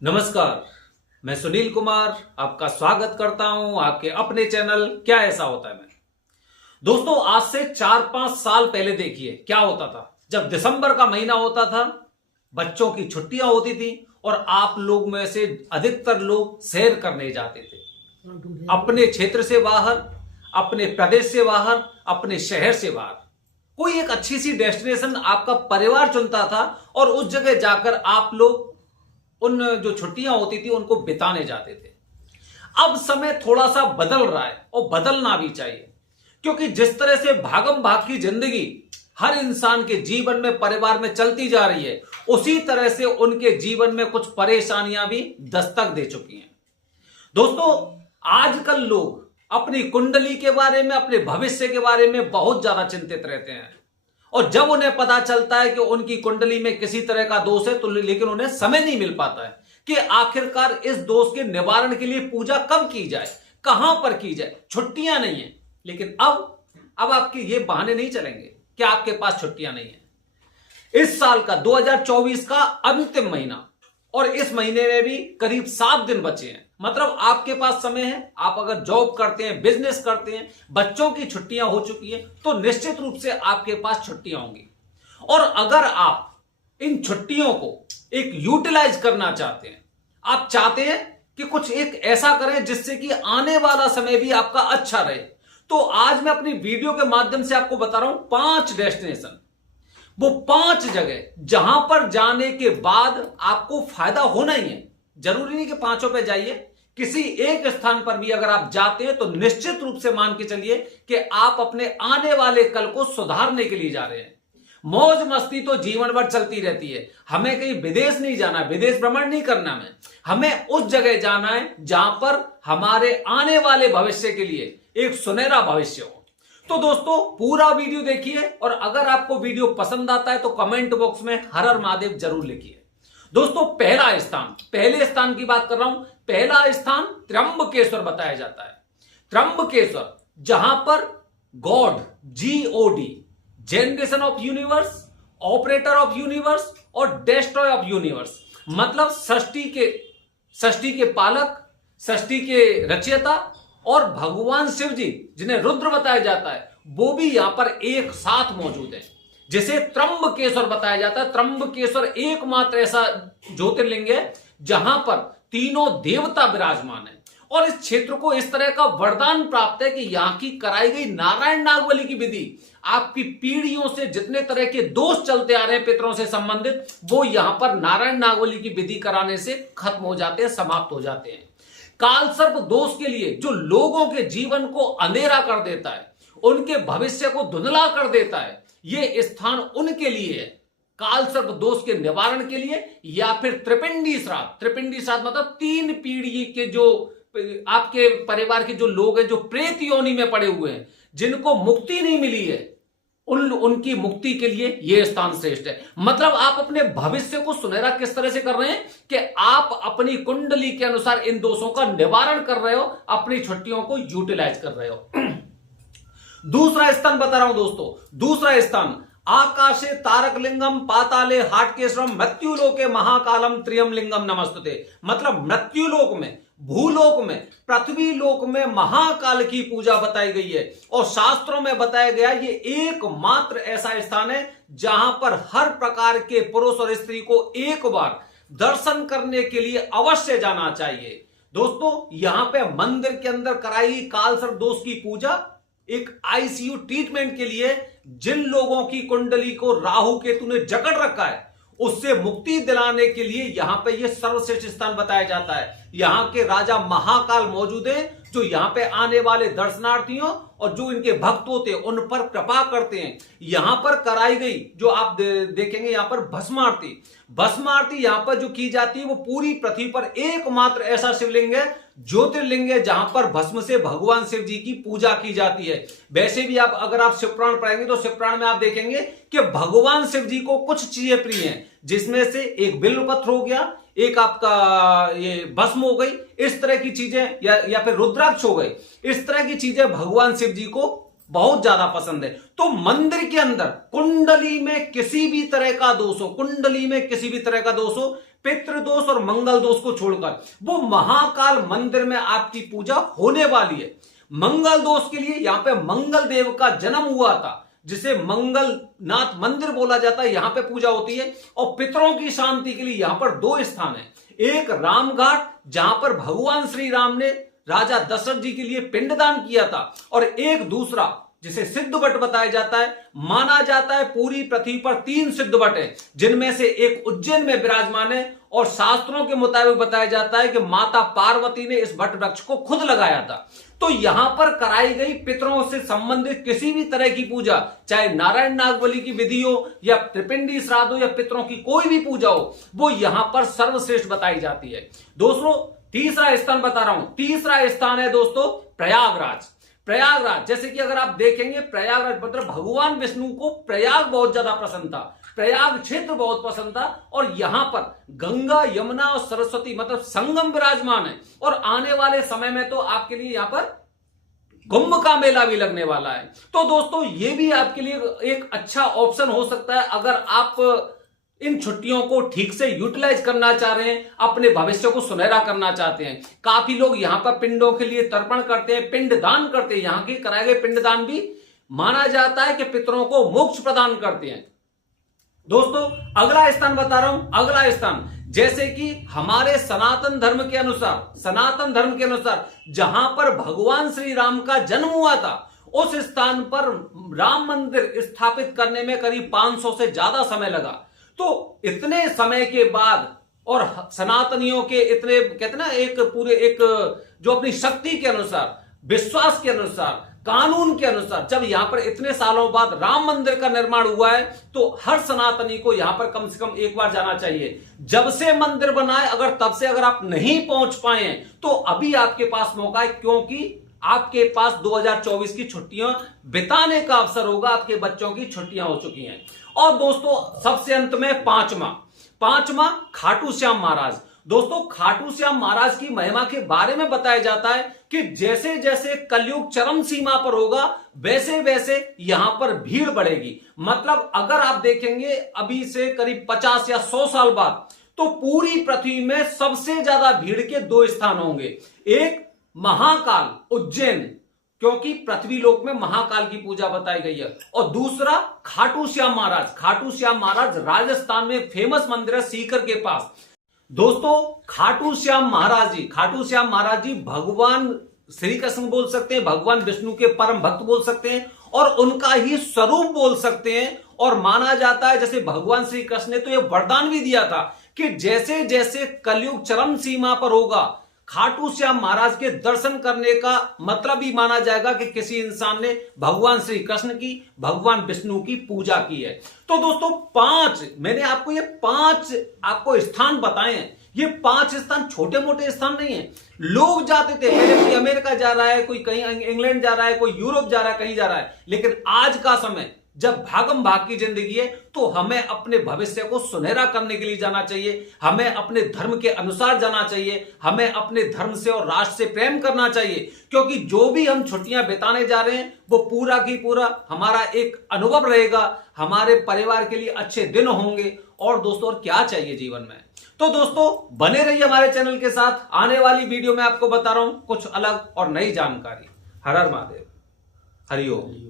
नमस्कार। मैं सुनील कुमार आपका स्वागत करता हूं आपके अपने चैनल क्या ऐसा होता है में। दोस्तों, आज से 4-5 साल पहले देखिए क्या होता था। जब दिसंबर का महीना होता था, बच्चों की छुट्टियां होती थी और आप लोग में से अधिकतर लोग सैर करने जाते थे, अपने क्षेत्र से बाहर, अपने प्रदेश से बाहर, अपने शहर से बाहर। कोई एक अच्छी सी डेस्टिनेशन आपका परिवार चुनता था और उस जगह जाकर आप लोग उन जो छुट्टियां होती थी उनको बिताने जाते थे। अब समय थोड़ा सा बदल रहा है और बदलना भी चाहिए, क्योंकि जिस तरह से भागम भाग की जिंदगी हर इंसान के जीवन में, परिवार में चलती जा रही है, उसी तरह से उनके जीवन में कुछ परेशानियां भी दस्तक दे चुकी हैं। दोस्तों, आजकल लोग अपनी कुंडली के बारे में, अपने भविष्य के बारे में बहुत ज्यादा चिंतित रहते हैं और जब उन्हें पता चलता है कि उनकी कुंडली में किसी तरह का दोष है तो लेकिन उन्हें समय नहीं मिल पाता है कि आखिरकार इस दोष के निवारण के लिए पूजा कब की जाए, कहां पर की जाए। छुट्टियां नहीं है, लेकिन अब आपके ये बहाने नहीं चलेंगे कि आपके पास छुट्टियां नहीं है। इस साल का 2024 का अंतिम महीना और इस महीने में भी करीब 7 दिन बचे हैं। मतलब आपके पास समय है। आप अगर जॉब करते हैं, बिजनेस करते हैं, बच्चों की छुट्टियां हो चुकी हैं, तो निश्चित रूप से आपके पास छुट्टियां होंगी। और अगर आप इन छुट्टियों को एक यूटिलाइज करना चाहते हैं, आप चाहते हैं कि कुछ एक ऐसा करें जिससे कि आने वाला समय भी आपका अच्छा रहे, तो आज मैं अपनी वीडियो के माध्यम से आपको बता रहा हूं 5 डेस्टिनेशन, वो 5 जगह जहां पर जाने के बाद आपको फायदा होना ही है। जरूरी नहीं कि 5 पे जाइए, किसी एक स्थान पर भी अगर आप जाते हैं तो निश्चित रूप से मान के चलिए कि आप अपने आने वाले कल को सुधारने के लिए जा रहे हैं। मौज मस्ती तो जीवन भर चलती रहती है। हमें कहीं विदेश नहीं जाना, विदेश भ्रमण नहीं करना, हमें उस जगह जाना है जहां पर हमारे आने वाले भविष्य के लिए एक सुनहरा भविष्य हो। तो दोस्तों, पूरा वीडियो देखिए और अगर आपको वीडियो पसंद आता है तो कमेंट बॉक्स में हर हर महादेव जरूर लिखिए। दोस्तों, पहले स्थान की बात कर रहा हूं। पहला स्थान त्र्यंबकेश्वर बताया जाता है। त्र्यंबकेश्वर, जहां पर God, GOD, generation of universe, operator of universe और डेस्ट्रॉय ऑफ यूनिवर्स, मतलब सृष्टि के पालक, सृष्टि के रचयिता और भगवान शिव जी, जिन्हें रुद्र बताया जाता है, वो भी यहां पर एक साथ मौजूद है, जिसे त्र्यंबकेश्वर बताया जाता है। त्र्यंबकेश्वर एकमात्र ऐसा ज्योतिर्लिंग है जहां पर तीनों देवता विराजमान है और इस क्षेत्र को इस तरह का वरदान प्राप्त है कि यहां की कराई गई नारायण नागबली की विधि आपकी पीढ़ियों से जितने तरह के दोष चलते आ रहे हैं पितरों से संबंधित, वो यहां पर नारायण नागबली की विधि कराने से खत्म हो जाते हैं, समाप्त हो जाते हैं। काल सर्प दोष के लिए जो लोगों के जीवन को अंधेरा कर देता है, उनके भविष्य को धुंधला कर देता है, ये स्थान उनके लिए है। काल सर्प दोष के निवारण के लिए या फिर त्रिपिंडी श्राद्ध मतलब 3 पीढ़ी के जो आपके परिवार के जो लोग हैं जो प्रेत योनि में पड़े हुए हैं, जिनको मुक्ति नहीं मिली है, उनकी मुक्ति के लिए यह स्थान श्रेष्ठ है। मतलब आप अपने भविष्य को सुनहरा किस तरह से कर रहे हैं कि आप अपनी कुंडली के अनुसार इन दोषों का निवारण कर रहे हो, अपनी छुट्टियों को यूटिलाइज कर रहे हो। दूसरा स्थान बता रहा हूं दोस्तों। दूसरा स्थान, आकाशे तारकलिंगम पाताले हाटकेश्वरम मृत्युलोके महाकालम त्रियम लिंगम नमस्तुते। मतलब मृत्युलोक में, भूलोक में, पृथ्वी लोक में महाकाल की पूजा बताई गई है और शास्त्रों में बताया गया ये एकमात्र ऐसा स्थान है जहां पर हर प्रकार के पुरुष और स्त्री को एक बार दर्शन करने के लिए अवश्य जाना चाहिए। दोस्तों, यहां पे मंदिर के अंदर कराई काल सर्प दोष की पूजा एक ICU ट्रीटमेंट के लिए, जिन लोगों की कुंडली को राहु केतु ने जकड़ रखा है, उससे मुक्ति दिलाने के लिए यहां पे यह सर्वश्रेष्ठ स्थान बताया जाता है। यहां के राजा महाकाल मौजूद हैं जो यहां पे आने वाले दर्शनार्थियों और जो इनके भक्त होते हैं उन पर कृपा करते हैं। यहां पर कराई गई जो आप देखेंगे यहां पर भस्म आरती यहां पर जो की जाती है, वो पूरी पृथ्वी पर एकमात्र ऐसा शिवलिंग है, ज्योतिर्लिंग है, जहां पर भस्म से भगवान शिव जी की पूजा की जाती है। वैसे भी अगर आप शिवपुराण पढ़ेंगे तो शिवपुराण में आप देखेंगे कि भगवान शिव जी को कुछ चीजें प्रिय हैं, जिसमें से एक बिल्वपत्र हो गया, एक आपका ये भस्म हो गई, इस तरह की चीजें या फिर रुद्राक्ष हो गई, इस तरह की चीजें भगवान शिव जी को बहुत ज्यादा पसंद है। तो मंदिर के अंदर कुंडली में किसी भी तरह का दोष हो, पितृदोष और मंगल दोष को छोड़कर। वो महाकाल मंदिर में आपकी पूजा होने वाली है। मंगल दोष के लिए यहां पे मंगल देव का जन्म हुआ था, जिसे मंगलनाथ मंदिर बोला जाता है, यहां पे पूजा होती है। और पितरों की शांति के लिए यहां पर दो स्थान है, एक रामघाट जहां पर भगवान श्री राम ने राजा दशरथ जी के लिए पिंडदान किया था, और एक दूसरा जिसे सिद्धवट बताया जाता है। माना जाता है पूरी पृथ्वी पर 3 सिद्धवट है, जिनमें से एक उज्जैन में विराजमान है, और शास्त्रों के मुताबिक बताया जाता है कि माता पार्वती ने इस वट वृक्ष को खुद लगाया था। तो यहां पर कराई गई पितरों से संबंधित किसी भी तरह की पूजा, चाहे नारायण नागबली की विधि हो या त्रिपिंडी श्राद्ध हो या पितरों की कोई भी पूजा हो, वो यहां पर सर्वश्रेष्ठ बताई जाती है। दोस्तों तीसरा स्थान बता रहा हूं, तीसरा स्थान है दोस्तों प्रयागराज। प्रयागराज, जैसे कि अगर आप देखेंगे प्रयागराज मतलब भगवान विष्णु को प्रयाग बहुत ज्यादा पसंद था, प्रयाग क्षेत्र बहुत पसंद था, और यहां पर गंगा यमुना और सरस्वती मतलब संगम विराजमान है। और आने वाले समय में तो आपके लिए यहां पर कुंभ का मेला भी लगने वाला है। तो दोस्तों ये भी आपके लिए एक अच्छा ऑप्शन हो सकता है, अगर आप इन छुट्टियों को ठीक से यूटिलाइज करना चाह रहे हैं, अपने भविष्य को सुनहरा करना चाहते हैं। काफी लोग यहां पर पिंडों के लिए तर्पण करते हैं, पिंडदान करते हैं। यहां के कराए गए पिंडदान भी माना जाता है कि पितरों को मोक्ष प्रदान करते हैं। दोस्तों अगला स्थान बता रहा हूं, अगला स्थान जैसे कि हमारे सनातन धर्म के अनुसार जहां पर भगवान श्री राम का जन्म हुआ था, उस स्थान पर राम मंदिर स्थापित करने में करीब 500 से ज्यादा समय लगा। तो इतने समय के बाद और सनातनियों के इतने कहते ना एक जो अपनी शक्ति के अनुसार, विश्वास के अनुसार, कानून के अनुसार, जब यहां पर इतने सालों बाद राम मंदिर का निर्माण हुआ है, तो हर सनातनी को यहां पर कम से कम एक बार जाना चाहिए। जब से मंदिर बना है, अगर तब से अगर आप नहीं पहुंच पाए हैं तो अभी आपके पास मौका है, क्योंकि आपके पास 2024 की छुट्टियां बिताने का अवसर होगा। आपके बच्चों की छुट्टियां हो चुकी हैं। और दोस्तों सबसे अंत में पांचवा खाटू श्याम महाराज। दोस्तों खाटू श्याम महाराज की महिमा के बारे में बताया जाता है कि जैसे जैसे कलयुग चरम सीमा पर होगा, वैसे वैसे यहां पर भीड़ बढ़ेगी। मतलब अगर आप देखेंगे अभी से करीब 50 या 100 साल बाद, तो पूरी पृथ्वी में सबसे ज्यादा भीड़ के 2 स्थान होंगे। एक महाकाल उज्जैन, क्योंकि पृथ्वी लोक में महाकाल की पूजा बताई गई है, और दूसरा खाटू श्याम महाराज। खाटू श्याम महाराज राजस्थान में फेमस मंदिर है सीकर के पास। दोस्तों खाटू श्याम महाराज जी भगवान श्री कृष्ण बोल सकते हैं, भगवान विष्णु के परम भक्त बोल सकते हैं, और उनका ही स्वरूप बोल सकते हैं। और माना जाता है जैसे भगवान श्री कृष्ण ने तो यह वरदान भी दिया था कि जैसे जैसे कलयुग चरम सीमा पर होगा, खाटू श्याम महाराज के दर्शन करने का मतलब ही माना जाएगा कि किसी इंसान ने भगवान श्री कृष्ण की, भगवान विष्णु की पूजा की है। तो दोस्तों मैंने आपको ये 5 आपको स्थान बताए हैं। ये 5 स्थान छोटे मोटे स्थान नहीं है। लोग जाते थे पहले, कोई अमेरिका जा रहा है, कोई कहीं इंग्लैंड जा रहा है, कोई यूरोप जा रहा है, कहीं जा रहा है। लेकिन आज का समय जब भागम भाग की जिंदगी है, तो हमें अपने भविष्य को सुनहरा करने के लिए जाना चाहिए, हमें अपने धर्म के अनुसार जाना चाहिए, हमें अपने धर्म से और राष्ट्र से प्रेम करना चाहिए। क्योंकि जो भी हम छुट्टियां बिताने जा रहे हैं, वो पूरा की पूरा हमारा एक अनुभव रहेगा, हमारे परिवार के लिए अच्छे दिन होंगे। और दोस्तों और क्या चाहिए जीवन में। तो दोस्तों बने रहिए हमारे चैनल के साथ। आने वाली वीडियो में आपको बता रहा हूं कुछ अलग और नई जानकारी। हर हर महादेव, हरिओम।